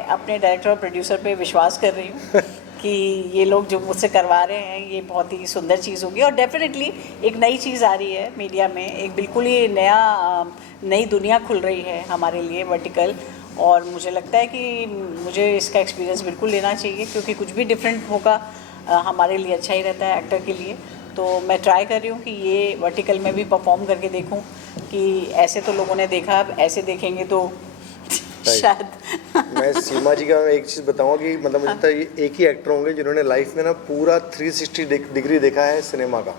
मैं अपने डायरेक्टर और प्रोड्यूसर पे विश्वास कर रही हूँ कि ये लोग जो मुझसे करवा रहे हैं ये बहुत ही सुंदर चीज़ होगी। और डेफिनेटली एक नई चीज़ आ रही है मीडिया में, एक बिल्कुल ही नई दुनिया खुल रही है हमारे लिए, वर्टिकल। और मुझे लगता है कि मुझे इसका एक्सपीरियंस बिल्कुल लेना चाहिए, क्योंकि कुछ भी डिफरेंट होगा हमारे लिए अच्छा ही रहता है एक्टर के लिए। तो मैं ट्राई कर रही हूँ कि ये वर्टिकल में भी परफॉर्म करके देखूँ कि ऐसे तो लोगों ने देखा, अब ऐसे देखेंगे तो शायद। मैं सीमा जी का एक चीज़ बताऊंगा कि मतलब मुझे लगता है ये एक ही एक्टर होंगे जिन्होंने लाइफ में ना पूरा 360 डिग्री देखा है सिनेमा का।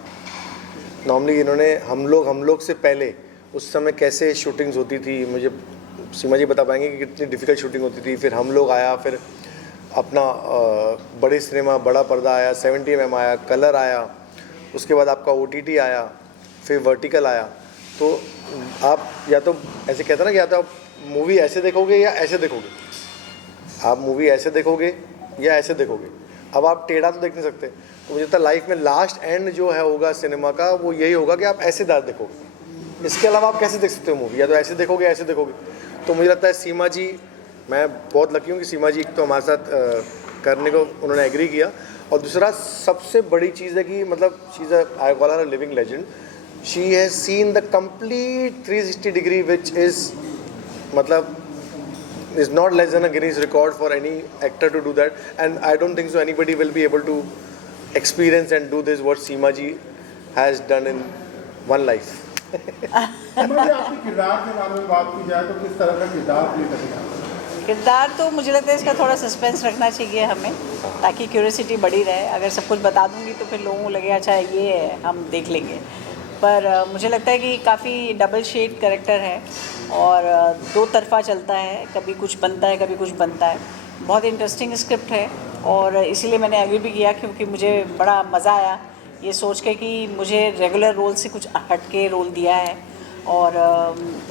नॉर्मली इन्होंने हम लोग से पहले उस समय कैसे शूटिंग्स होती थी, मुझे सीमा जी बता पाएंगे कि कितनी डिफ़िकल्ट शूटिंग होती थी। फिर हम लोग आया, फिर अपना बड़े सिनेमा, बड़ा पर्दा आया, 70 mm आया, कलर आया, उसके बाद आपका OTT आया, फिर वर्टिकल आया। तो आप या तो ऐसे कहते ना कि या तो आप मूवी ऐसे देखोगे या ऐसे देखोगे, आप मूवी ऐसे देखोगे या ऐसे देखोगे। अब आप टेढ़ा तो देख नहीं सकते। तो मुझे लगता है लाइफ में लास्ट एंड जो है होगा सिनेमा का, वो यही होगा कि आप ऐसे दांत देखोगे। इसके अलावा आप कैसे देख सकते हो मूवी, या तो ऐसे देखोगे ऐसे देखोगे। तो मुझे लगता है सीमा जी, मैं बहुत लकी हूँ कि सीमा जी एक तो हमारे साथ करने को उन्होंने एग्री किया, और दूसरा सबसे बड़ी चीज़ है कि मतलब she is I call her a living legend. She has seen the complete 360 degree which is मतलब is not less than a Guinness record for any actor to do that, and I don't think so anybody will be able to experience and do this what Seema ji has done in one life. सीमा जी, आपके किरदार के बारे में बात की जाए तो किस तरह का किरदार प्ले करेंगे? किरदार तो मुझे लगता है इसका थोड़ा सस्पेंस रखना चाहिए हमें, ताकि क्यूरियोसिटी बड़ी रहे। अगर सब कुछ बता दूंगी तो फिर लोगों को लगेगा अच्छा ये है, हम देख लेंगे। पर मुझे लगता है कि काफ़ी डबल शेड कैरेक्टर है और दो तरफा चलता है, कभी कुछ बनता है कभी कुछ बनता है। बहुत इंटरेस्टिंग स्क्रिप्ट है और इसीलिए मैंने एग्री भी किया, क्योंकि मुझे बड़ा मज़ा आया ये सोच के कि मुझे रेगुलर रोल से कुछ हट के रोल दिया है। और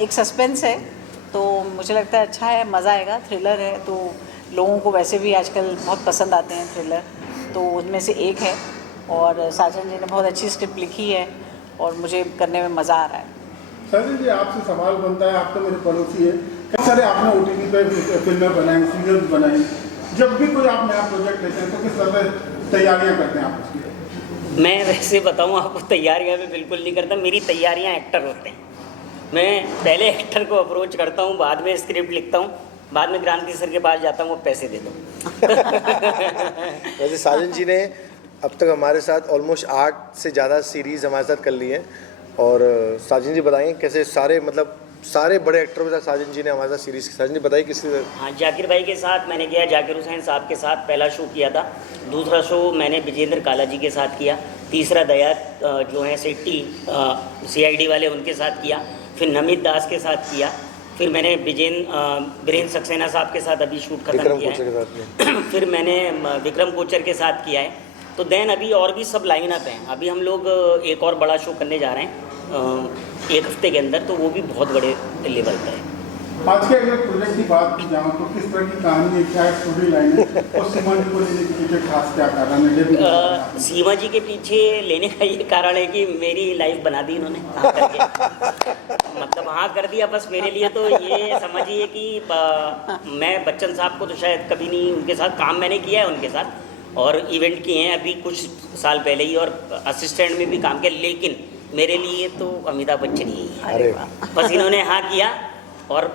एक सस्पेंस है तो मुझे लगता है अच्छा है, मज़ा आएगा। थ्रिलर है तो लोगों को वैसे भी आजकल बहुत पसंद आते हैं थ्रिलर, तो उनमें से एक है। और साजन जी ने बहुत अच्छी स्क्रिप्ट लिखी है और मुझे करने में मज़ा आ रहा है। साजन जी, आपसे सवाल बनता है, आप तो मेरे पड़ोसी है, कई सारे आपने OTT पे फिल्में बनाई, सीरियल्स बनाई। जब भी कोई आप नया प्रोजेक्ट लेते हैं तो किस तरह से तैयारियां करते हैं आप उसकी? मैं वैसे बताऊँ आपको, तैयारियां मैं बिल्कुल नहीं करता। मेरी तैयारियां एक्टर होते हैं। मैं पहले एक्टर को अप्रोच करता हूँ, बाद में स्क्रिप्ट लिखता हूँ, बाद में क्रांति सर के पास जाता हूँ, वो पैसे दे दो। वैसे साजन जी ने अब तक हमारे साथ ऑलमोस्ट 8 से ज़्यादा सीरीज़ हमारे साथ कर ली हैं। और साजन जी बताएंगे कैसे सारे बड़े एक्टरों के साथ साजन जी ने हमारे साथ सीरीज़। साजन जी बताइए किसके साथ? हाँ, जाकिर भाई के साथ मैंने किया, जाकिर हुसैन साहब के साथ पहला शो किया था। दूसरा शो मैंने विजेंद्र काला जी के साथ किया। तीसरा दया जो है सेट्टी CID वाले, उनके साथ किया। फिर नमित दास के साथ किया। फिर मैंने वीरेंद्र सक्सेना साहब के साथ अभी शूट खत्म किया है। फिर मैंने विक्रम कोचर के साथ किया है। तो देन अभी और भी सब लाइन अप हैं। अभी हम लोग एक और बड़ा शो करने जा रहे हैं 1 हफ्ते के अंदर, तो वो भी बहुत बड़े लेवल पर है। आज के अगर प्रोजेक्ट की बात की जाए तो किस तरह की कहानी है, क्या स्टोरी लाइन है, और सीमा जी को लेने के पीछे खास क्या कारण है? सीमा जी के पीछे लेने का ये कारण है कि मेरी लाइफ बना दी इन्होंने हाँ करके। मतलब हाँ कर दिया बस मेरे लिए। तो ये समझिए कि मैं बच्चन साहब को तो शायद कभी नहीं, उनके साथ काम मैंने किया है उनके साथ, और इवेंट किए हैं अभी कुछ साल पहले ही, और असिस्टेंट में भी काम किया। लेकिन मेरे लिए तो अमिताभ बच्चन ही है। बस इन्होंने हाँ किया, और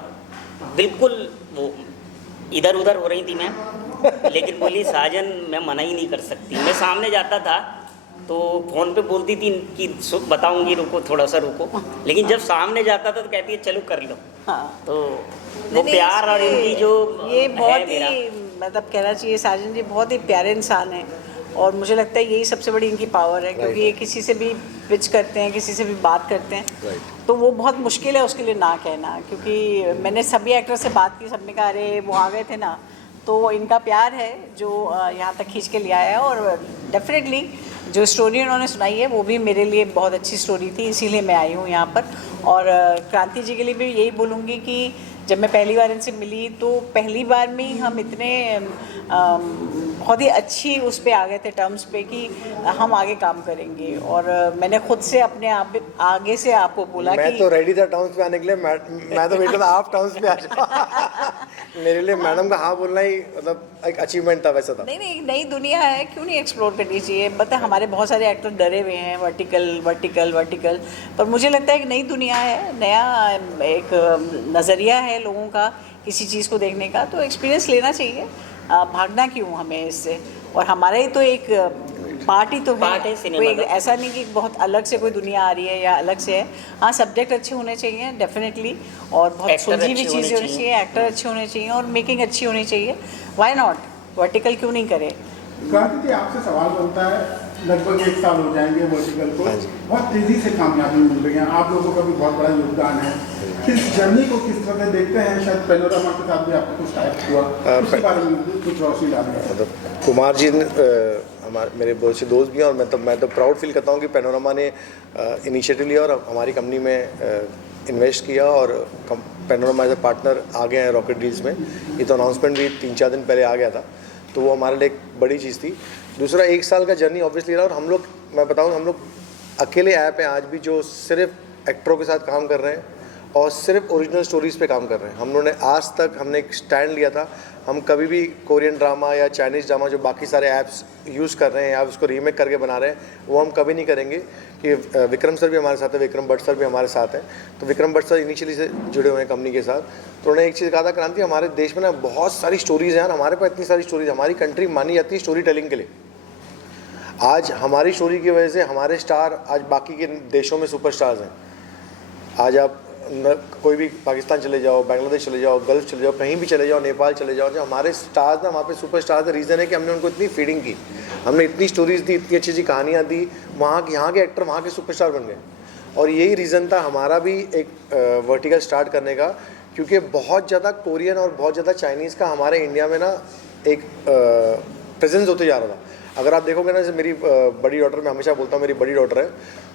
बिल्कुल वो इधर उधर हो रही थी मैं, लेकिन बोली साजन मैं मना ही नहीं कर सकती। मैं सामने जाता था तो फ़ोन पे बोलती थी कि बताऊंगी, रुको थोड़ा सा रुको, लेकिन जब सामने जाता था तो कहती है चलो कर लो। हाँ। तो वो प्यार और इनकी जो ये बहुत ही मतलब कहना चाहिए, साजन जी बहुत ही प्यारे इंसान हैं। और मुझे लगता है यही सबसे बड़ी इनकी पावर है, क्योंकि ये किसी से भी पिच करते हैं, किसी से भी बात करते हैं, तो वो बहुत मुश्किल है उसके लिए ना कहना। क्योंकि मैंने सभी एक्टर से बात की, सबने कहा अरे वो आ गए थे ना। तो इनका प्यार है जो यहाँ तक खींच के ले आया है। और डेफिनेटली जो स्टोरी उन्होंने सुनाई है वो भी मेरे लिए बहुत अच्छी स्टोरी थी, इसीलिए मैं आई हूँ यहाँ पर। और क्रांति जी के लिए भी यही बोलूँगी कि जब मैं पहली बार इनसे मिली तो पहली बार में ही हम इतने बहुत ही अच्छी उस पे आ गए थे टर्म्स पे कि हम आगे काम करेंगे। और मैंने खुद से अपने आप आगे से आपको बोला मैं कि तो रेडी था टाउन्स पे आने के लिए। मैं तो वेट कर था आप टाउन्स पे आ जाओ। मेरे लिए मैडम का हाँ बोलना ही मतलब एक अचीवमेंट था, वैसा था। नहीं नहीं, नई दुनिया है, क्यों नहीं एक्सप्लोर करनी चाहिए। पता है हमारे बहुत सारे एक्टर डरे हुए हैं वर्टिकल वर्टिकल वर्टिकल, पर मुझे लगता है एक नई दुनिया है, नया एक नज़रिया है लोगों का किसी चीज़ को देखने का, तो एक्सपीरियंस लेना चाहिए। भागना क्यों हमें इससे। और हमारा ही तो एक पार्ट ही तो पार्ट है सिनेमा कोई का। ऐसा नहीं कि बहुत अलग से कोई दुनिया आ रही है या अलग से है। हाँ, सब्जेक्ट अच्छे होने चाहिए डेफिनेटली, और बहुत Actor सुलझी हुई अच्छे होने चीज़ें होनी चाहिए। चाहिए, एक्टर अच्छे होने चाहिए और मेकिंग अच्छी होनी चाहिए। व्हाई नॉट, वर्टिकल क्यों नहीं करे। क्रांति जी, आपसे सवाल बनता है, लगभग 1 साल हो जाएंगे वर्टिकल को, हाँ जी। बहुत तेजी से कामयाबी मिल रही है, आप लोगों का भी बहुत बड़ा योगदान है। इस जर्नी को किस तरह से देखते हैं? शायद पैनोरामा के साथ भी आपको कुछ टाइप हुआ, उसके बारे में कुछ रोशनी डालिए। मतलब कुमार जी हमारे मेरे बहुत से दोस्त भी हैं, और मैं तो प्राउड फील करता हूँ कि पैनोरामा ने इनिशिएटिव लिया और हमारी कंपनी में इन्वेस्ट किया, और पैनोरामा एज ए पार्टनर आ गए हैं रॉकेट डील्स में। ये तो अनाउंसमेंट भी 3-4 दिन पहले आ गया था, तो वो हमारे लिए एक बड़ी चीज़ थी। दूसरा, 1 साल का जर्नी ऑब्वियसली रहा, और हम लोग, मैं बताऊँ, हम लोग अकेले ऐप हैं आज भी जो सिर्फ एक्टरों के साथ काम कर रहे हैं और सिर्फ ओरिजिनल स्टोरीज़ पे काम कर रहे हैं। हम लोगों ने आज तक हमने एक स्टैंड लिया था, हम कभी भी कोरियन ड्रामा या चाइनीज़ ड्रामा जो बाकी सारे ऐप्स यूज़ कर रहे हैं या उसको रीमेक करके बना रहे हैं, वो हम कभी नहीं करेंगे। कि विक्रम सर भी हमारे साथ है, विक्रम भट्ट सर भी हमारे साथ हैं। तो विक्रम भट्ट सर इनिशियली से जुड़े हुए हैं कंपनी के साथ, तो उन्होंने एक चीज़ कहा था, क्रांति हमारे देश में ना बहुत सारी स्टोरीज़ हैं यार, हमारे पास इतनी सारी स्टोरीज, हमारी कंट्री मानी जाती है स्टोरी टेलिंग के लिए। आज हमारी स्टोरी की वजह से हमारे स्टार आज बाकी के देशों में सुपरस्टार्स हैं। आज आप कोई भी पाकिस्तान चले जाओ, बांग्लादेश चले जाओ, गल्फ चले जाओ, कहीं भी चले जाओ, नेपाल चले जाओ, जो हमारे स्टार्स ना वहाँ पे सुपरस्टार्स, रीज़न है कि हमने उनको इतनी फीडिंग की, हमने इतनी स्टोरीज़ दी, इतनी अच्छी अच्छी कहानियाँ दी, यहाँ के एक्टर वहाँ के सुपरस्टार बन गए। और यही रीज़न था हमारा भी एक वर्टिकल स्टार्ट करने का, क्योंकि बहुत ज़्यादा कोरियन और बहुत ज़्यादा चाइनीज़ का हमारे इंडिया में ना एक प्रेजेंस होते जा रहा था। अगर आप देखोगे ना, जैसे मेरी बड़ी डॉटर, मैं हमेशा बोलता हूँ मेरी बड़ी डॉटर है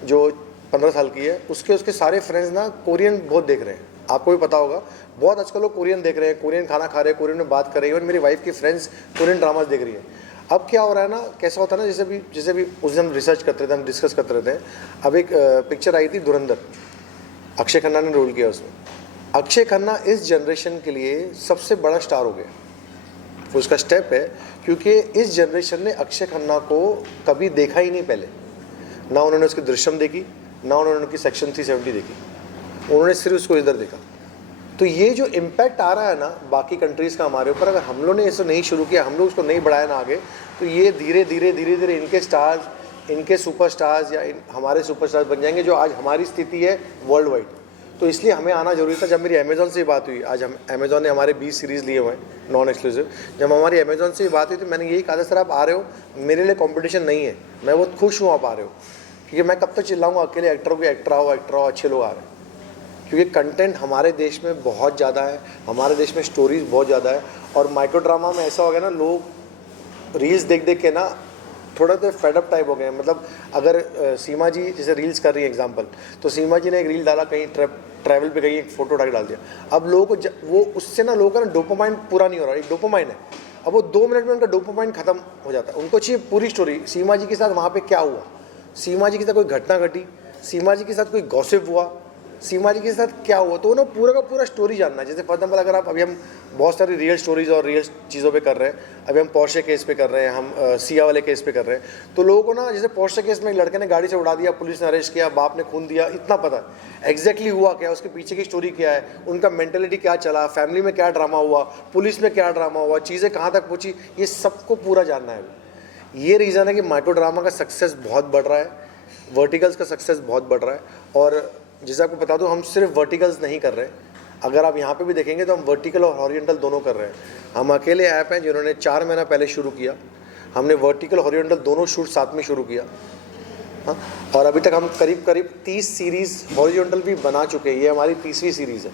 जो 15 साल की है, उसके सारे फ्रेंड्स ना कोरियन बहुत देख रहे हैं। आपको भी पता होगा, बहुत आजकल लोग कोरियन देख रहे हैं, कोरियन खाना खा रहे हैं, कोरियन में बात कर रहे हैं। इवन मेरी वाइफ की फ्रेंड्स कोरियन ड्रामाज देख रही है। अब क्या हो रहा है ना, कैसा होता है ना, जैसे भी उस दिन हम रिसर्च करते थे, हम डिस्कस करते रहते हैं। अब एक पिक्चर आई थी धुरंधर, अक्षय खन्ना ने रोल किया उसमें। अक्षय खन्ना इस जनरेशन के लिए सबसे बड़ा स्टार हो गया। उसका स्टेप है, क्योंकि इस जनरेशन ने अक्षय खन्ना को कभी देखा ही नहीं पहले। ना उन्होंने उसकी दृश्यम देखी, ना उन्होंने उनकी सेक्शन 370 देखी, उन्होंने सिर्फ उसको इधर देखा। तो ये जो इम्पैक्ट आ रहा है ना बाकी कंट्रीज़ का हमारे ऊपर, अगर हम लोग ने इसे नहीं शुरू किया, हम लोग उसको नहीं बढ़ाया ना आगे, तो ये धीरे धीरे इनके स्टार्स, इनके सुपरस्टार्स या हमारे सुपरस्टार्स बन जाएंगे, जो आज हमारी स्थिति है वर्ल्ड वाइड। तो इसलिए हमें आना जरूरी था। जब मेरी अमेज़ॉन से बात हुई, आज हम अमेज़ॉन ने हमारे 20 सीरीज़ लिए हुए हैं नॉन एक्सक्लूसिव, जब हमारी अमेज़ॉन से बात हुई तो मैंने यही कहा था, सर आप आ रहे हो, मेरे लिए कंपटीशन नहीं है, मैं बहुत खुश हूँ आप आ रहे हो, क्योंकि मैं कब तक चिल्लाऊंगा अकेले एक्टरों के एक्टर आओ, अच्छे लोग आ रहे हैं। क्योंकि कंटेंट हमारे देश में बहुत ज़्यादा है, हमारे देश में स्टोरीज बहुत ज़्यादा है। और माइक्रो ड्रामा में ऐसा हो गया ना, लोग रील्स देख के ना थोड़ा तो फेडअप टाइप हो गए हैं। मतलब अगर सीमा जी जैसे रील्स कर रही है एग्जांपल, तो सीमा जी ने एक रील डाला, कहीं ट्रैवल पे गई, एक फ़ोटो उठा के डाल दिया। अब लोगों को वो उससे ना, लोगों का ना डोपामाइन पूरा नहीं हो रहा। एक डोपामाइन है, अब वो 2 मिनट में उनका डोपामाइन खत्म हो जाता है। उनको चाहिए पूरी स्टोरी, सीमा जी के साथ वहाँ पर क्या हुआ, सीमा जी के साथ कोई घटना घटी, सीमा जी के साथ कोई गॉसिप हुआ, सीमा जी के साथ क्या हुआ, तो उन्हें पूरा का पूरा स्टोरी जानना है। जैसे फॉर एग्जाम्पल, अगर आप अभी हम बहुत सारी रियल स्टोरीज और रियल चीज़ों पे कर रहे हैं, अभी हम पोर्शे केस पे कर रहे हैं, हम सिया वाले केस पे कर रहे हैं, तो लोगों को ना, जैसे पोर्शे केस में एक लड़के ने गाड़ी से उड़ा दिया, पुलिस ने अरेस्ट किया, बाप ने खून दिया, इतना पता है एग्जैक्टली हुआ क्या, उसके पीछे की स्टोरी क्या है, उनका मेंटेलिटी क्या चला, फैमिली में क्या ड्रामा हुआ, पुलिस में क्या ड्रामा हुआ, चीज़ें कहाँ तक पहुँची, ये सबको पूरा जानना है। ये रीज़न है कि माइक्रो ड्रामा का सक्सेस बहुत बढ़ रहा है, वर्टिकल्स का सक्सेस बहुत बढ़ रहा है। और जैसे आपको बता दूं, हम सिर्फ वर्टिकल्स नहीं कर रहे, अगर आप यहाँ पे भी देखेंगे तो हम वर्टिकल और हॉरिजॉन्टल दोनों कर रहे हैं। हम अकेले ऐप हैं जिन्होंने 4 महीना पहले शुरू किया, हमने वर्टिकल हॉरिजॉन्टल दोनों शूट साथ में शुरू किया। हाँ, और अभी तक हम करीब 30 सीरीज़ हॉरिजॉन्टल भी बना चुके हैं। ये हमारी 30वीं सीरीज़ है।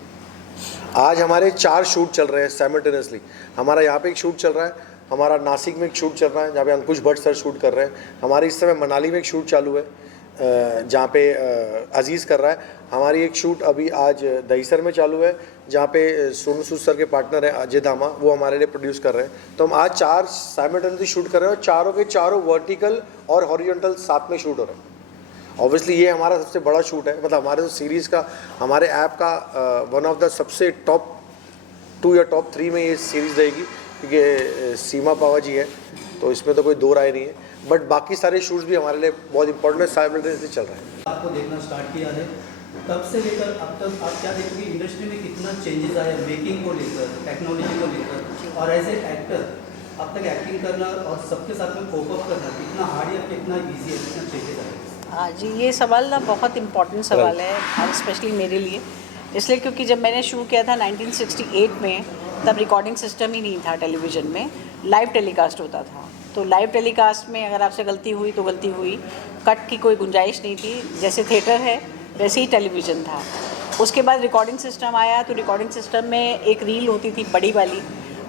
आज हमारे 4 शूट चल रहे हैं साइमल्टेनियसली। हमारा यहाँ पे एक शूट चल रहा है, हमारा नासिक में एक शूट चल रहा है जहाँ पे अंकुश भट्ट सर शूट कर रहे हैं, हमारे इस समय मनाली में एक शूट चालू है जहाँ पे अजीज़ कर रहा है, हमारी एक शूट अभी आज दहीसर में चालू है जहाँ पे सोनू सूद सर के पार्टनर हैं अजय धामा, वो हमारे लिए प्रोड्यूस कर रहे हैं। तो हम आज 4 साइमल्टेनियसली शूट कर रहे हैं और चारों के चारों वर्टिकल और हॉरिजॉन्टल साथ में शूट हो रहे हैं। ऑब्वियसली ये हमारा सबसे बड़ा शूट है, मतलब हमारे सीरीज़ का, हमारे ऐप का वन ऑफ द सबसे टॉप 2 या टॉप 3 में ये सीरीज़ रहेगी, क्योंकि सीमा पावा जी है तो इसमें तो कोई दो राय नहीं है। बट बाकी सारे शूट्स भी हमारे लिए बहुत इंपॉर्टेंट है, साइमल्टेनियसली चल रहे हैं। आपको देखना स्टार्ट किया है, तब से लेकर अब तक आप क्या देखोगे इंडस्ट्री में कितना चेंजेस आया मेकिंग को लेकर, टेक्नोलॉजी को लेकर, और एज ए एक्टर अब तक एक्टिंग करना और सबके साथ में कोप अप करना कितना हार्ड या कितना ईजी है, कितना चेंजेस आया? हाँ जी, ये सवाल ना बहुत इम्पोर्टेंट सवाल है, और स्पेशली मेरे लिए, इसलिए क्योंकि जब मैंने शुरू किया था 1968 में, तब रिकॉर्डिंग सिस्टम ही नहीं था टेलीविज़न में, लाइव टेलीकास्ट होता था। तो लाइव टेलीकास्ट में अगर आपसे गलती हुई तो गलती हुई, कट की कोई गुंजाइश नहीं थी। जैसे थिएटर है वैसे ही टेलीविज़न था। उसके बाद रिकॉर्डिंग सिस्टम आया, तो रिकॉर्डिंग सिस्टम में एक रील होती थी बड़ी वाली,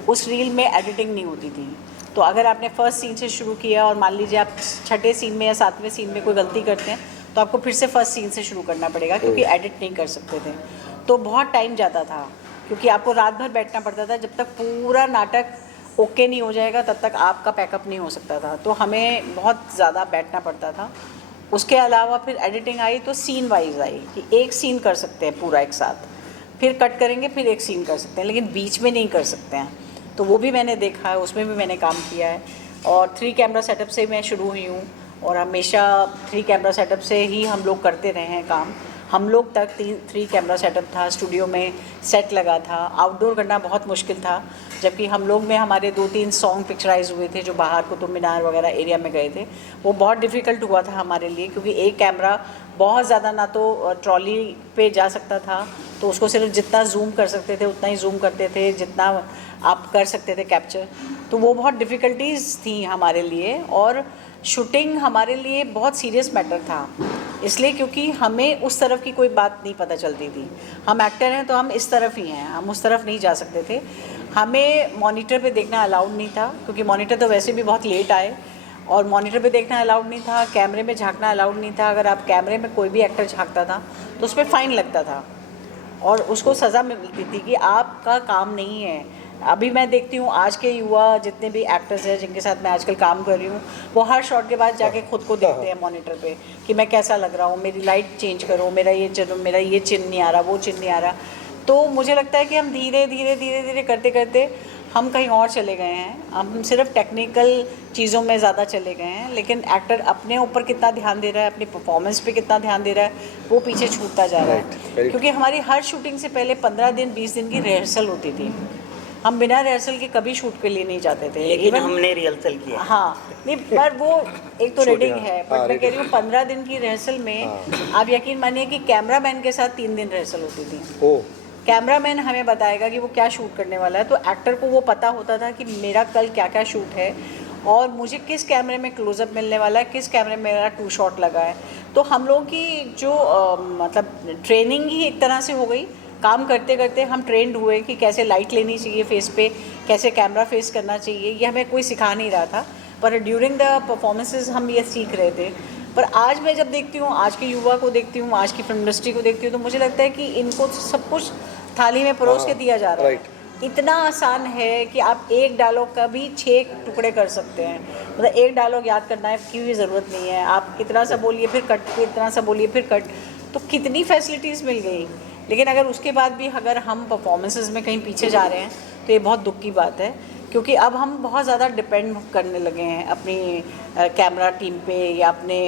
उस रील में एडिटिंग नहीं होती थी। तो अगर आपने फर्स्ट सीन से शुरू किया और मान लीजिए आप छठे सीन में या सातवें सीन में कोई गलती करते हैं, तो आपको फिर से फर्स्ट सीन से शुरू करना पड़ेगा, क्योंकि एडिट नहीं कर सकते थे। तो बहुत टाइम जाता था, क्योंकि आपको रात भर बैठना पड़ता था। जब तक पूरा नाटक ओके नहीं हो जाएगा तब तक आपका पैकअप नहीं हो सकता था। तो हमें बहुत ज़्यादा बैठना पड़ता था। उसके अलावा फिर एडिटिंग आई तो सीन वाइज आई, कि एक सीन कर सकते हैं पूरा एक साथ, फिर कट करेंगे, फिर एक सीन कर सकते हैं, लेकिन बीच में नहीं कर सकते हैं। तो वो भी मैंने देखा है, उसमें भी मैंने काम किया है। और 3 कैमरा सेटअप से मैं शुरू हुई हूँ, और हमेशा 3 कैमरा सेटअप से ही हम लोग करते रहे हैं काम। हम लोग तक 3 कैमरा सेटअप था, स्टूडियो में सेट लगा था, आउटडोर करना बहुत मुश्किल था। जबकि हम लोग में हमारे 2-3 सॉन्ग पिक्चराइज हुए थे जो बाहर कुतुब मीनार वगैरह एरिया में गए थे। वो बहुत डिफ़िकल्ट हुआ था हमारे लिए, क्योंकि एक कैमरा बहुत ज़्यादा ना तो ट्रॉली पे जा सकता था, तो उसको सिर्फ जितना जूम कर सकते थे उतना ही जूम करते थे, जितना आप कर सकते थे कैप्चर। तो वो बहुत डिफ़िकल्टीज़ थी हमारे लिए, और शूटिंग हमारे लिए बहुत सीरियस मैटर था, इसलिए क्योंकि हमें उस तरफ की कोई बात नहीं पता चलती थी। हम एक्टर हैं तो हम इस तरफ ही हैं, हम उस तरफ नहीं जा सकते थे। हमें मॉनिटर पे देखना अलाउड नहीं था, क्योंकि मॉनिटर तो वैसे भी बहुत लेट आए, और मॉनिटर पे देखना अलाउड नहीं था। कैमरे में झांकना अलाउड नहीं था। अगर आप कैमरे में कोई भी एक्टर झांकता था तो उस पर फ़ाइन लगता था, और उसको सज़ा मिलती थी कि आपका काम नहीं है। अभी मैं देखती हूँ आज के युवा जितने भी एक्टर्स हैं जिनके साथ मैं आजकल काम कर रही हूँ, वो हर शॉट के बाद जाके खुद को देखते हैं मॉनिटर पे कि मैं कैसा लग रहा हूँ, मेरी लाइट चेंज करो, मेरा ये चिन्ह नहीं आ रहा, वो चिन्ह नहीं आ रहा। तो मुझे लगता है कि हम धीरे धीरे करते करते हम कहीं और चले गए हैं। हम सिर्फ टेक्निकल चीज़ों में ज़्यादा चले गए हैं, लेकिन एक्टर अपने ऊपर कितना ध्यान दे रहा है, अपनी परफॉर्मेंस पे कितना ध्यान दे रहा है, वो पीछे छूटता जा रहा है। क्योंकि हमारी हर शूटिंग से पहले 15 दिन 20 दिन की रिहर्सल होती थी। हम बिना रिहर्सल के कभी शूट के लिए नहीं जाते थे। लेकिन हमने रिहर्सल किया। हाँ, नहीं, पर वो एक तो रीडिंग है, बट मैं कह रही हूँ 15 दिन की रिहर्सल में आप यकीन मानिए कि कैमरामैन के साथ 3 दिन रिहर्सल होती थी। कैमरामैन हमें बताएगा कि वो क्या शूट करने वाला है, तो एक्टर को वो पता होता था कि मेरा कल क्या क्या शूट है, और मुझे किस कैमरे में क्लोजअप मिलने वाला है, किस कैमरे में मेरा 2 शॉट लगा है। तो हम लोगों की जो मतलब ट्रेनिंग ही एक तरह से हो गई। काम करते करते हम ट्रेंड हुए कि कैसे लाइट लेनी चाहिए फेस पे, कैसे कैमरा फेस करना चाहिए, ये हमें कोई सिखा नहीं रहा था, पर ड्यूरिंग द परफॉर्मेंसेस हम ये सीख रहे थे। पर आज मैं जब देखती हूँ, आज के युवा को देखती हूँ, आज की फिल्म इंडस्ट्री को देखती हूँ, तो मुझे लगता है कि इनको सब कुछ थाली में परोस के दिया जा रहा है। इतना आसान है कि आप एक डायलॉग का भी 6 टुकड़े कर सकते हैं। मतलब एक डायलॉग याद करना है की भी ज़रूरत नहीं है, आप इतना सा बोलिए फिर कट, फिर इतना सा बोलिए फिर कट। तो कितनी फैसिलिटीज़ मिल गई, लेकिन अगर उसके बाद भी अगर हम परफॉर्मेंसेस में कहीं पीछे जा रहे हैं तो ये बहुत दुख की बात है, क्योंकि अब हम बहुत ज़्यादा डिपेंड करने लगे हैं अपनी कैमरा टीम पे या अपने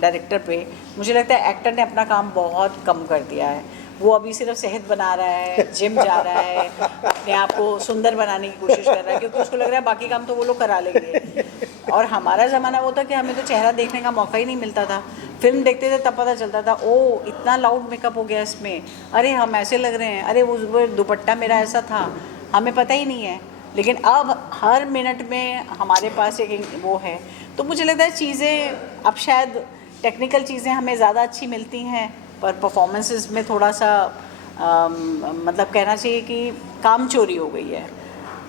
डायरेक्टर पे। मुझे लगता है एक्टर ने अपना काम बहुत कम कर दिया है। वो अभी सिर्फ सेहत बना रहा है, जिम जा रहा है, अपने आप को सुंदर बनाने की कोशिश कर रहा है, क्योंकि उसको लग रहा है बाकी काम तो वो लोग करा लेंगे। और हमारा ज़माना वो था कि हमें तो चेहरा देखने का मौका ही नहीं मिलता था। फिल्म देखते थे तब पता चलता था, ओ इतना लाउड मेकअप हो गया इसमें, अरे हम ऐसे लग रहे हैं, अरे वो दुपट्टा मेरा ऐसा था, हमें पता ही नहीं है। लेकिन अब हर मिनट में हमारे पास एक वो है। तो मुझे लगता है चीज़ें अब शायद टेक्निकल चीज़ें हमें ज़्यादा अच्छी मिलती हैं, पर परफॉर्मेंसेस में थोड़ा सा मतलब कहना चाहिए कि काम चोरी हो गई है।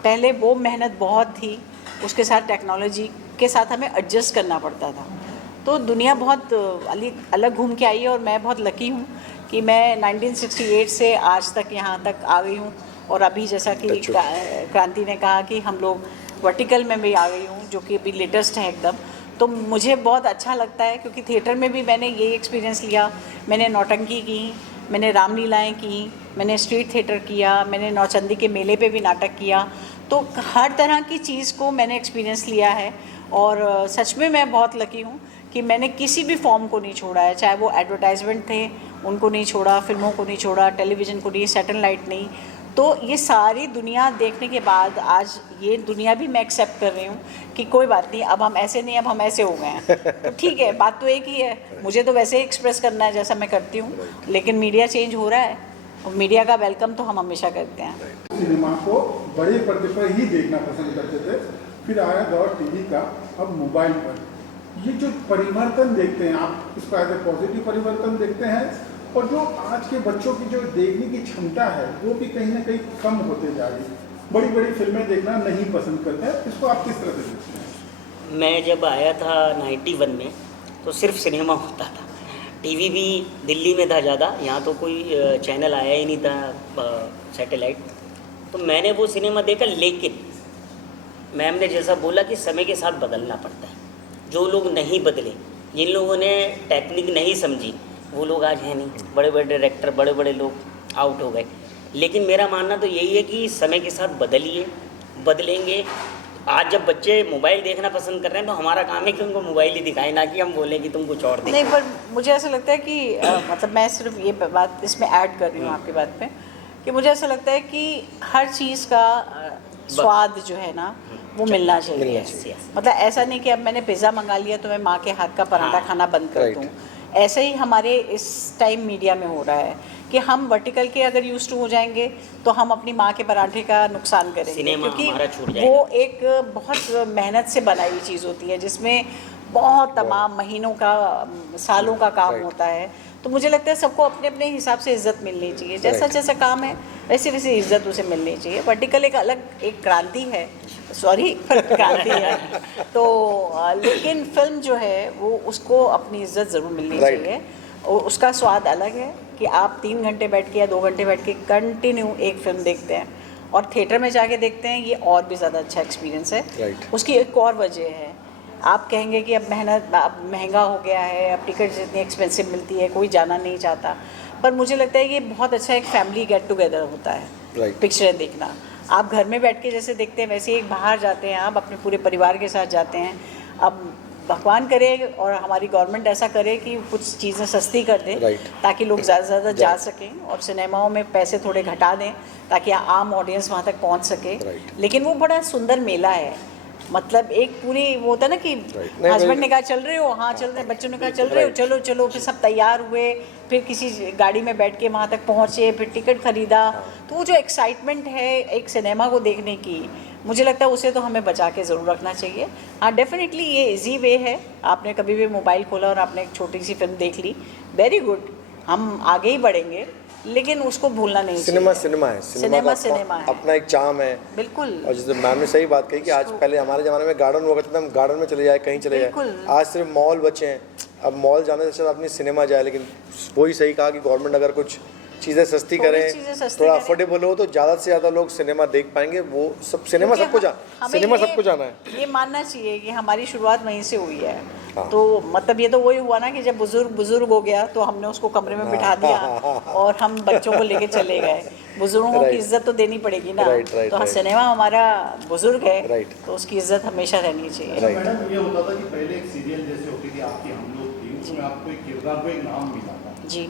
पहले वो मेहनत बहुत थी, उसके साथ टेक्नोलॉजी के साथ हमें एडजस्ट करना पड़ता था। तो दुनिया बहुत अलग घूम के आई है, और मैं बहुत लकी हूँ कि मैं 1968 से आज तक यहाँ तक आ गई हूँ। और अभी जैसा कि क्रांति ने कहा कि हम लोग वर्टिकल में भी आ गई हूँ, जो कि अभी लेटेस्ट है एकदम। तो मुझे बहुत अच्छा लगता है, क्योंकि थिएटर में भी मैंने ये एक्सपीरियंस लिया। मैंने नौटंकी की, मैंने रामलीलाएँ की, मैंने स्ट्रीट थिएटर किया, मैंने नौचंदी के मेले पे भी नाटक किया, तो हर तरह की चीज़ को मैंने एक्सपीरियंस लिया है। और सच में मैं बहुत लकी हूँ कि मैंने किसी भी फॉर्म को नहीं छोड़ा है, चाहे वो एडवर्टाइजमेंट थे उनको नहीं छोड़ा, फिल्मों को नहीं छोड़ा, टेलीविज़न को नहीं, सैटेलाइट नहीं। तो ये सारी दुनिया देखने के बाद आज ये दुनिया भी मैं एक्सेप्ट कर रही हूँ कि कोई बात नहीं, अब हम ऐसे नहीं, अब हम ऐसे हो गए हैं, तो ठीक है, बात तो एक ही है, मुझे तो वैसे ही एक्सप्रेस करना है जैसा मैं करती हूँ, लेकिन मीडिया चेंज हो रहा है और मीडिया का वेलकम तो हम हमेशा करते हैं। सिनेमा को बड़े पर्दे पर ही देखना पसंद करते थे, फिर आया दौर टीवी का, अब मोबाइल पर। ये जो परिवर्तन देखते हैं आप, इसको एज ए पॉजिटिव परिवर्तन देखते हैं, और जो आज के बच्चों की जो देखने की क्षमता है वो भी कहीं ना कहीं कम होते जा रही है, बड़ी बड़ी फिल्में देखना नहीं पसंद करते हैं, इसको आप किस तरह से देखते हैं? मैं जब आया था 91 में तो सिर्फ सिनेमा होता था, टीवी भी दिल्ली में था ज़्यादा, यहाँ तो कोई चैनल आया ही नहीं था सैटेलाइट, तो मैंने वो सिनेमा देखा। लेकिन मैम ने जैसा बोला कि समय के साथ बदलना पड़ता है, जो लोग नहीं बदले, जिन लोगों ने टेक्निक नहीं समझी, वो लोग आज हैं नहीं, बड़े बड़े डायरेक्टर, बड़े बड़े लोग आउट हो गए। लेकिन मेरा मानना तो यही है कि समय के साथ बदलिए, बदलेंगे। आज जब बच्चे मोबाइल देखना पसंद कर रहे हैं तो हमारा काम है कि उनको मोबाइल ही दिखाएं, ना कि हम बोलें कि तुम कुछ और देखो। नहीं, पर मुझे ऐसा लगता है कि मतलब मैं सिर्फ ये बात इसमें ऐड कर रही हूँ आपकी बात पे, कि मुझे ऐसा लगता है कि हर चीज़ का स्वाद जो है ना वो मिलना चाहिए। मतलब ऐसा नहीं कि अब मैंने पिज़्ज़ा मंगा लिया तो मैं माँ के हाथ का पराठा खाना बंद कर दूँ। ऐसे ही हमारे इस टाइम मीडिया में हो रहा है कि हम वर्टिकल के अगर यूज टू हो जाएंगे तो हम अपनी माँ के पराठे का नुकसान करेंगे, क्योंकि वो एक बहुत मेहनत से बनाई हुई चीज़ होती है जिसमें बहुत तमाम महीनों का, सालों का काम होता है। तो मुझे लगता है सबको अपने अपने हिसाब से इज्जत मिलनी चाहिए, जैसा जैसा काम है वैसे वैसे इज्जत उसे मिलनी चाहिए। वर्टिकल एक अलग एक क्रांति है, सॉरी क्रांति है, तो लेकिन फिल्म जो है वो उसको अपनी इज्जत ज़रूर मिलनी चाहिए, और उसका स्वाद अलग है कि आप 3 घंटे बैठ के या 2 घंटे बैठ के कंटिन्यू एक फिल्म देखते हैं और थिएटर में जाके देखते हैं, ये और भी ज़्यादा अच्छा एक्सपीरियंस है। उसकी एक और वजह है, आप कहेंगे कि अब महंगा हो गया है, अब टिकट जितनी एक्सपेंसिव मिलती है कोई जाना नहीं चाहता, पर मुझे लगता है ये बहुत अच्छा एक फैमिली गेट टुगेदर होता है पिक्चरें देखना। आप घर में बैठ के जैसे देखते हैं वैसे ही बाहर जाते हैं, आप अपने पूरे परिवार के साथ जाते हैं। अब भगवान करे और हमारी गवर्नमेंट ऐसा करे कि कुछ चीज़ें सस्ती कर दे ताकि लोग ज़्यादा से ज़्यादा जा सकें, और सिनेमाओं में पैसे थोड़े घटा दें ताकि आम ऑडियंस वहाँ तक पहुँच सके। लेकिन वो बड़ा सुंदर मेला है, मतलब एक पूरी वो होता है ना कि हस्बैंड ने कहा चल रहे हो, हाँ चल रहे हैं, बच्चों ने कहा चल रहे हो, चलो चलो, फिर सब तैयार हुए, फिर किसी गाड़ी में बैठ के वहाँ तक पहुँचे, फिर टिकट खरीदा। तो वो जो एक्साइटमेंट है एक सिनेमा को देखने की, मुझे लगता है उसे तो हमें बचा के ज़रूर रखना चाहिए। हाँ, डेफिनेटली ये इजी वे है, आपने कभी भी मोबाइल खोला और आपने एक छोटी सी फिल्म देख ली, वेरी गुड, हम आगे ही बढ़ेंगे, लेकिन उसको भूलना नहीं चाहिए। सिनेमा है, सिनेमा है, अपना एक चार्म है, बिल्कुल। और जैसे मैम ने सही बात कही कि आज पहले हमारे ज़माने में गार्डन हुआ करता था, हम गार्डन में चले जाए, कहीं चले जाए, आज सिर्फ मॉल बचे हैं। अब मॉल जाने से अच्छा आदमी सिनेमा जाए, लेकिन वही सही कहा कि गवर्नमेंट अगर कुछ चीज़ें सस्ती करें, थोड़ा अफोर्डेबल हो, तो ज़्यादा से ज़्यादा लोग सिनेमा देख पाएंगे। वो सब सिनेमा सबको जाना है, ये मानना चाहिए कि हमारी शुरुआत वहीं से हुई है। तो मतलब ये तो वही हुआ ना कि जब बुजुर्ग हो गया तो हमने उसको कमरे में बिठा दिया और हम बच्चों को लेके चले गए। बुजुर्गों की इज्जत तो देनी पड़ेगी ना, तो हाँ, सिनेमा हमारा बुजुर्ग है तो उसकी इज्जत हमेशा रहनी चाहिए। मैडम, ये होता था कि पहले एक सीरियल जैसे होती थी आपकी हम लोग थी, उसमें आपको एक किरदार को एक नाम मिला था जी,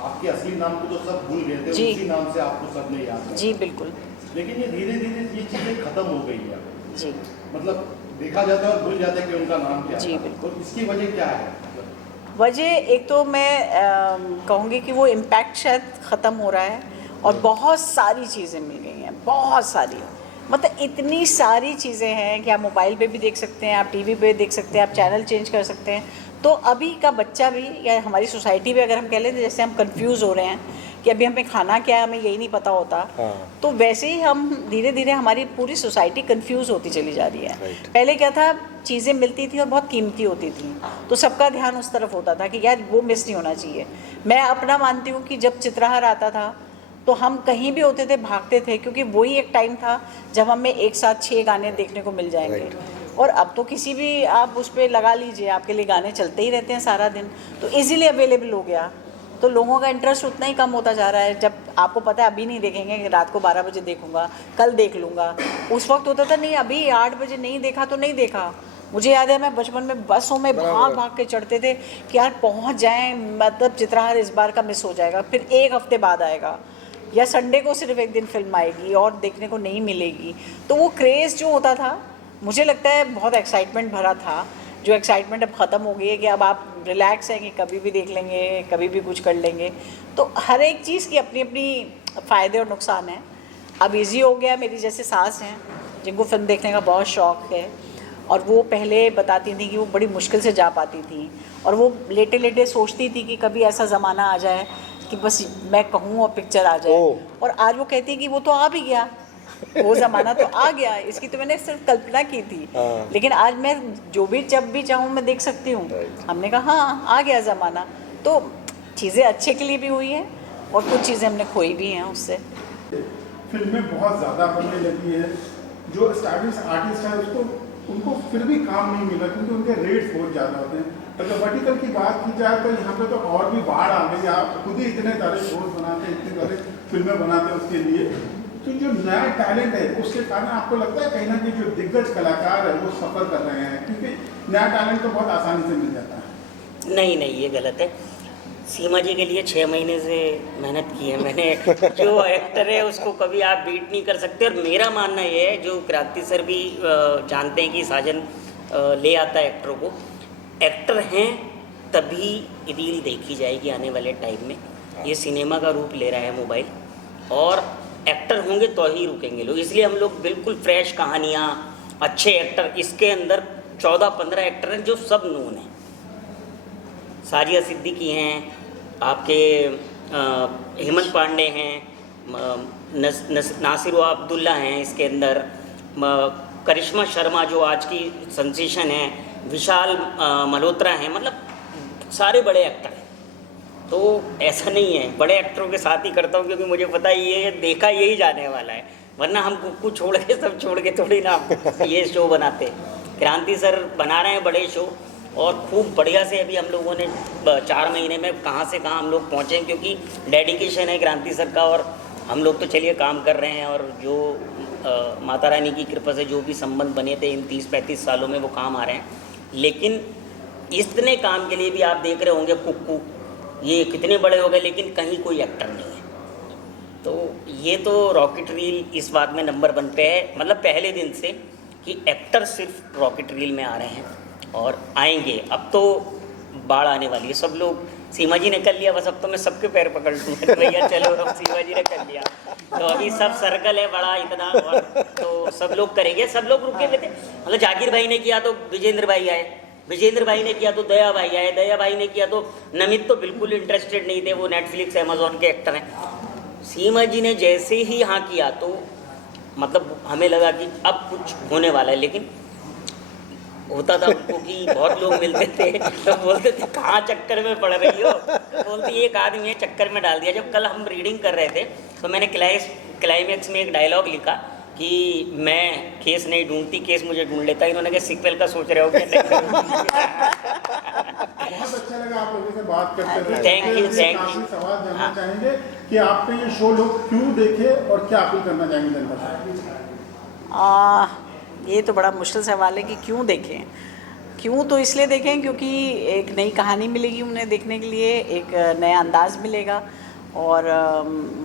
आपके असली नाम को तो सब भूल गए थे, उसी नाम से आपको सबने याद किया। जी बिल्कुल। लेकिन ये धीरे धीरे ये चीज़ें खत्म हो गई है जी, मतलब देखा जाता है और भूल जाते हैं कि उनका नाम क्या जी था। बिल्कुल। तो इसकी वजह क्या है? वजह एक तो मैं कहूँगी कि वो इम्पैक्ट शायद ख़त्म हो रहा है और बहुत सारी चीज़ें मिल गई हैं, बहुत सारी, मतलब इतनी सारी चीज़ें हैं कि आप मोबाइल पे भी देख सकते हैं, आप टीवी पे देख सकते हैं, आप चैनल चेंज कर सकते हैं। तो अभी का बच्चा भी या हमारी सोसाइटी भी अगर हम कह लें तो जैसे हम कंफ्यूज हो रहे हैं कि अभी हमें खाना क्या है हमें यही नहीं पता होता, तो वैसे ही हम धीरे धीरे हमारी पूरी सोसाइटी कंफ्यूज होती चली जा रही है। पहले क्या था, चीज़ें मिलती थी और बहुत कीमती होती थी, तो सबका ध्यान उस तरफ होता था कि यार वो मिस नहीं होना चाहिए। मैं अपना मानती हूँ कि जब चित्रहार आता था तो हम कहीं भी होते थे भागते थे, क्योंकि वही एक टाइम था जब हमें एक साथ 6 गाने देखने को मिल जाएंगे। और अब तो किसी भी आप उस पर लगा लीजिए, आपके लिए गाने चलते ही रहते हैं सारा दिन, तो इजीली अवेलेबल हो गया। तो लोगों का इंटरेस्ट उतना ही कम होता जा रहा है। जब आपको पता है अभी नहीं देखेंगे कि रात को 12 बजे देखूंगा, कल देख लूँगा, उस वक्त होता था नहीं अभी 8 बजे नहीं देखा तो नहीं देखा। मुझे याद है मैं बचपन में बसों में भाग भाग के चढ़ते थे कि यार पहुंच जाएं, मतलब चित्रहार इस बार का मिस हो जाएगा, फिर एक हफ्ते बाद आएगा या संडे को सिर्फ एक दिन फिल्म आएगी और देखने को नहीं मिलेगी। तो वो क्रेज़ जो होता था मुझे लगता है बहुत एक्साइटमेंट भरा था, जो एक्साइटमेंट अब ख़त्म हो गई है कि अब आप रिलैक्स हैं कि कभी भी देख लेंगे, कभी भी कुछ कर लेंगे। तो हर एक चीज़ की अपनी अपनी फ़ायदे और नुकसान हैं। अब इजी हो गया, मेरी जैसे सास हैं जिनको फिल्म देखने का बहुत शौक़ है और वो पहले बताती थी कि वो बड़ी मुश्किल से जा पाती थी और वो लेटे लेटे सोचती थी कि कभी ऐसा ज़माना आ जाए कि बस मैं कहूँ और पिक्चर आ जाए। और आज वो कहती है कि वो तो आ भी गया, वो ज़माना तो आ गया, इसकी तो मैंने सिर्फ कल्पना की थी, लेकिन आज मैं जो भी जब भी चाहूँ मैं देख सकती हूँ। हमने कहा हाँ आ गया ज़माना। तो चीज़ें अच्छे के लिए भी हुई हैं और कुछ चीज़ें हमने खोई भी हैं उससे। फिल्में बहुत ज़्यादा बनने लगी है, जो एस्टैब्लिश आर्टिस्ट हैं उसको उनको फिर भी काम नहीं मिला क्योंकि उनके रेट्स बहुत ज़्यादा होते हैं। अगर वर्टिकल की बात की जाए तो यहाँ पे तो और भी बाढ़ आ गई। आप खुद ही इतने सारे शोज बनाते हैं, इतनी सारी फिल्में बनाते हैं उसके लिए। तो जो नया टैलेंट है उसके कारण आपको लगता है कहीं ना कहीं जो दिग्गज कलाकार है वो सफ़र कर रहे हैं, क्योंकि नया टैलेंट तो बहुत आसानी से मिल जाता है। नहीं नहीं, ये गलत है। सीमा जी के लिए 6 महीने से मेहनत की है मैंने। जो एक्टर है उसको कभी आप बीट नहीं कर सकते। और मेरा मानना ये है, जो क्रांति सर भी जानते हैं कि साजन ले आता है एक्टरों को, एक्टर हैं तभी रील देखी जाएगी आने वाले टाइम में। ये सिनेमा का रूप ले रहा है मोबाइल, और एक्टर होंगे तो ही रुकेंगे लोग। इसलिए हम लोग बिल्कुल फ्रेश कहानियाँ, अच्छे एक्टर, इसके अंदर 14-15 एक्टर हैं जो सब नोन हैं। साजिया सिद्दीकी हैं, आपके हेमंत पांडे हैं, नासिर अब्दुल्ला हैं, इसके अंदर करिश्मा शर्मा जो आज की सेंसेशन है, विशाल मल्होत्रा हैं, मतलब सारे बड़े एक्टर हैं। तो ऐसा नहीं है, बड़े एक्टरों के साथ ही करता हूँ क्योंकि मुझे पता है ये देखा यही जाने वाला है, वरना हम कुछ छोड़ के सब छोड़ के थोड़ी ना ये शो बनाते। क्रांति सर बना रहे हैं बड़े शो और खूब बढ़िया से। अभी हम लोगों ने 4 महीने में कहाँ से कहाँ हम लोग पहुँचे, क्योंकि डेडिकेशन है क्रांति सर का। और हम लोग तो चलिए काम कर रहे हैं, और जो माता रानी की कृपा से जो भी संबंध बने थे इन 30-35 सालों में वो काम आ रहे हैं। लेकिन इतने काम के लिए भी आप देख रहे होंगे कुक्कू ये कितने बड़े हो गए, लेकिन कहीं कोई एक्टर नहीं है। तो ये तो रॉकेट रील इस बात में नंबर 1 पे है, मतलब पहले दिन से, कि एक्टर सिर्फ रॉकेट रील में आ रहे हैं और आएंगे। अब तो बाढ़ आने वाली है। सब लोग, सीमा जी ने कर लिया, बस अब तो मैं सबके पैर पकड़ लूँगा भैया चलो, अब सीमा जी ने कर लिया। तो अभी सब सर्कल है बड़ा इतना, और तो सब लोग करेंगे, सब लोग रुके हुए थे। मतलब जाकिर भाई ने किया तो विजेंद्र भाई आए, विजेंद्र भाई ने किया तो दया भाई आए, दया भाई ने किया तो नमित तो बिल्कुल इंटरेस्टेड नहीं थे, वो नेटफ्लिक्स अमेजोन के एक्टर हैं। सीमा जी ने जैसे ही हाँ किया तो मतलब हमें लगा कि अब कुछ होने वाला है। लेकिन होता था उनको कि बहुत लोग मिलते थे तो बोलते थे कहाँ चक्कर में पड़ रही हो, बोलती एक आदमी है चक्कर में डाल दिया। जब कल हम रीडिंग कर रहे थे तो मैंने क्लाइमैक्स में एक डायलॉग लिखा कि मैं केस नहीं ढूंढती, केस मुझे ढूंढ लेता। इन्होंने कहा सीक्वल का सोच रहे हो क्या? बहुत अच्छा लगा आप लोगों से बात करते हुए। Thank you. सवाल जानना चाहेंगे कि आपके ये शो लोग क्यों देखे और क्या अपील करना चाहेंगे जनता से? ये तो बड़ा मुश्किल सवाल है कि क्यों देखें। क्यों तो इसलिए देखें क्योंकि एक नई कहानी मिलेगी उन्हें देखने के लिए, एक नया अंदाज़ मिलेगा। और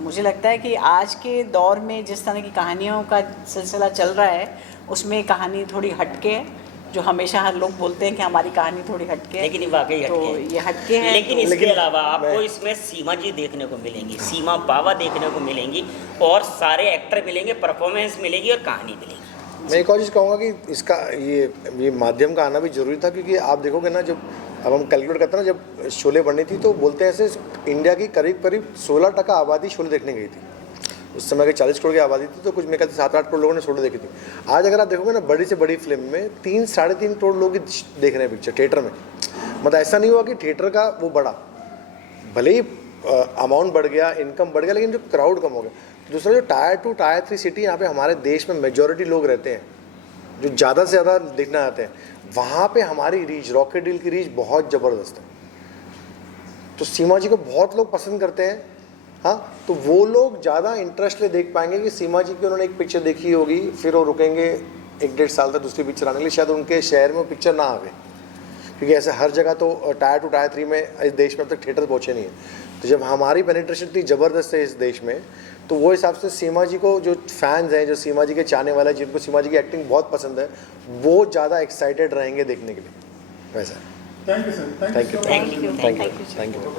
मुझे लगता है कि आज के दौर में जिस तरह की कहानियों का सिलसिला चल रहा है उसमें कहानी थोड़ी हटके है, जो हमेशा हर लोग बोलते हैं कि हमारी कहानी थोड़ी हटके है, लेकिन वाकई तो ये हटके है। लेकिन इसके अलावा आपको इसमें सीमा जी देखने को मिलेंगी, सीमा बाबा देखने को मिलेंगी, और सारे एक्टर मिलेंगे, परफॉर्मेंस मिलेगी और कहानी मिलेगी। मैं एक और चीज़ कहूँगा कि इसका ये माध्यम का आना भी ज़रूरी था, क्योंकि आप देखोगे ना, जब अब हम कैलकुलेट करते हैं ना, जब शोले बनी थी तो बोलते हैं ऐसे इंडिया की करीब 16% आबादी शोले देखने गई थी। उस समय की 40 करोड़ की आबादी थी, तो कुछ मेरे ख्याल से 7-8 करोड़ लोगों ने शोले देखी थी। आज अगर आप देखोगे ना, बड़ी से बड़ी फिल्म में 3-3.5 करोड़ लोग देख रहे हैं पिक्चर थिएटर में। मतलब ऐसा नहीं हुआ कि थिएटर का वो बढ़ा, भले ही अमाउंट बढ़ गया, इनकम बढ़ गया, लेकिन जो क्राउड कम हो गया। दूसरा, जो टायर 2 टायर 3 सिटी यहाँ पे हमारे देश में मेजॉरिटी लोग रहते हैं, जो ज़्यादा से ज़्यादा देखना आते हैं, वहाँ पे हमारी रीच, रॉकेट रील की रीच बहुत ज़बरदस्त है। तो सीमा जी को बहुत लोग पसंद करते हैं। हाँ, तो वो लोग ज़्यादा इंटरेस्ट ले देख पाएंगे कि सीमा जी की उन्होंने एक पिक्चर देखी होगी, फिर वो रुकेंगे 1-1.5 साल तक दूसरी पिक्चर आने के लिए, शायद उनके शहर में वो पिक्चर ना आवे, क्योंकि ऐसे हर जगह तो टायर 2 टायर 3 में इस देश में अब तक थिएटर पहुँचे नहीं है। तो जब हमारी पेनिट्रेशन इतनी ज़बरदस्त है इस देश में, तो वो हिसाब से सीमा जी को जो फैंस हैं, जो सीमा जी के चाहने वाले हैं, जिनको सीमा जी की एक्टिंग बहुत पसंद है, वो ज़्यादा एक्साइटेड रहेंगे देखने के लिए। वैसा thank you sir, thank you thank you thank you thank you.